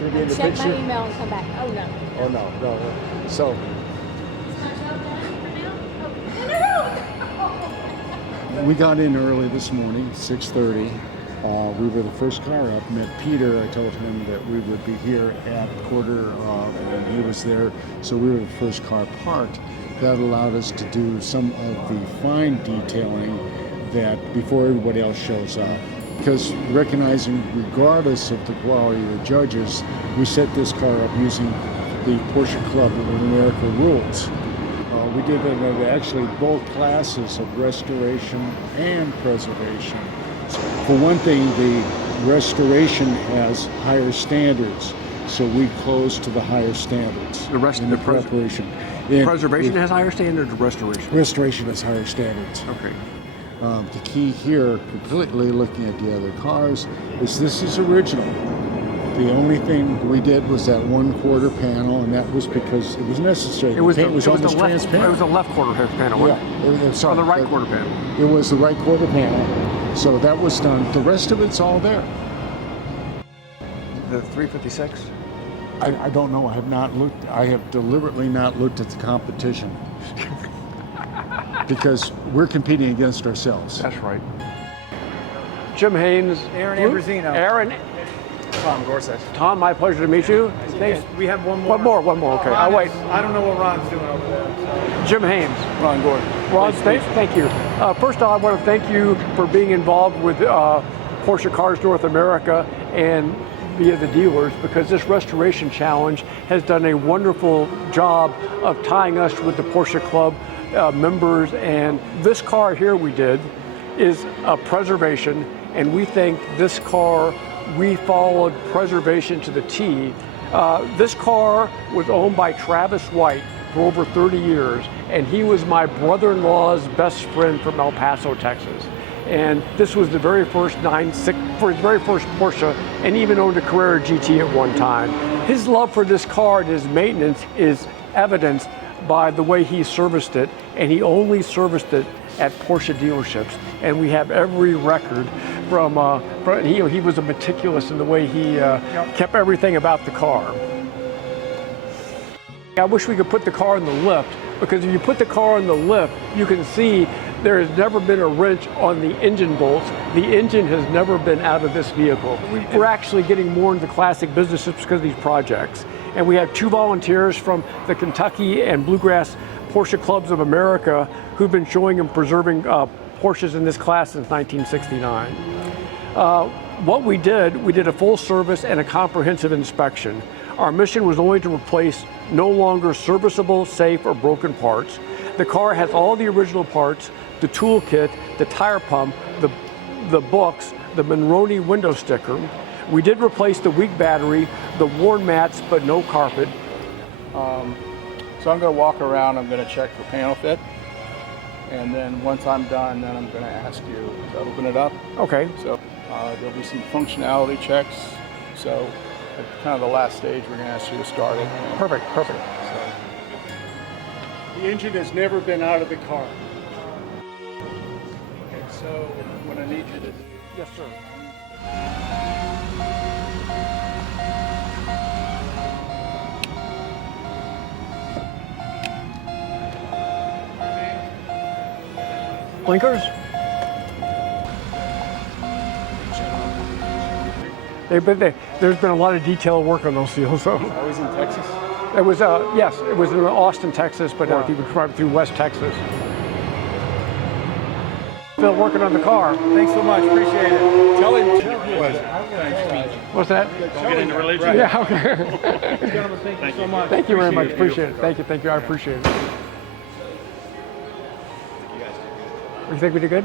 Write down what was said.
not going to be in the Check picture? my email and come back. Oh, no. Oh, no. So, we got in early this morning, 6:30. We were the first car up, met Peter. I told him that we would be here at quarter, and he was there. So we were the first car parked. That allowed us to do some of the fine detailing that before everybody else shows up. Because recognizing, regardless of the quality of the judges, we set this car up using the Porsche Club of America rules. We did it in actually both classes of restoration and preservation. For one thing, the restoration has higher standards, so we close to the higher standards. The rest in of the preparation. Preservation has higher standards, or restoration? Restoration has higher standards. Okay. The key here, completely looking at the other cars, is this is original. The only thing we did was that 1/4 panel, and that was because it was necessary. It was the paint was almost transparent. It was the left quarter panel, wasn't it? Yeah, sorry, or the right quarter panel. It was the right quarter panel. So that was done. The rest of it's all there. The 356? I don't know. I have not looked. I have deliberately not looked at the competition because we're competing against ourselves. That's right. Jim Haynes. Aaron Ambrosino. Aaron. Tom Gorsuch. Tom, my pleasure to meet you. Thanks. We have one more. One more. Okay, Ron I'll wait. I don't know what Ron's doing over there. So. Jim Haynes. Ron Gordon. Ron, thank you. First off, I want to thank you for being involved with Porsche Cars North America and via the dealers, because this restoration challenge has done a wonderful job of tying us with the Porsche Club members. And this car here we did is a preservation, and we think this car, we followed preservation to the T. This car was owned by Travis White for over 30 years, and he was my brother-in-law's best friend from El Paso, Texas. And this was the very first 9/6 for his very first Porsche, and even owned a Carrera GT at one time. His love for this car and his maintenance is evidenced by the way he serviced it, and he only serviced it at Porsche dealerships. And we have every record from he was a meticulous in the way he kept everything about the car. I wish we could put the car in the lift, because if you put the car in the lift, you can see there has never been a wrench on the engine bolts. The engine has never been out of this vehicle. We're actually getting more into classic businesses because of these projects. And we have 2 volunteers from the Kentucky and Blue Grass Porsche Clubs of America who've been showing and preserving Porsches in this class since 1969. What we did a full service and a comprehensive inspection. Our mission was only to replace no longer serviceable, safe, or broken parts. The car has all the original parts, the toolkit, the tire pump, the books, the Monroney window sticker. We did replace the weak battery, the worn mats, but no carpet. So I'm going to walk around. I'm going to check for panel fit, and then once I'm done, then I'm going to ask you to open it up. Okay. So there'll be some functionality checks. So at kind of the last stage, we're going to ask you to start it. Perfect. So, The engine has never been out of the car. okay, so what I need you to do. Yes, sir. Blinkers? There's been a lot of detailed work on those seals. So. Always in Texas? It was, yes, it was in Austin, Texas, but he would drive through West Texas. Still working on the car. Thanks so much. Appreciate it. Tell him. What's that? Don't get into religion. Yeah, okay. Gentlemen, thank you so much. Thank you very much. Appreciate it. Thank you. I appreciate it. You think we did good?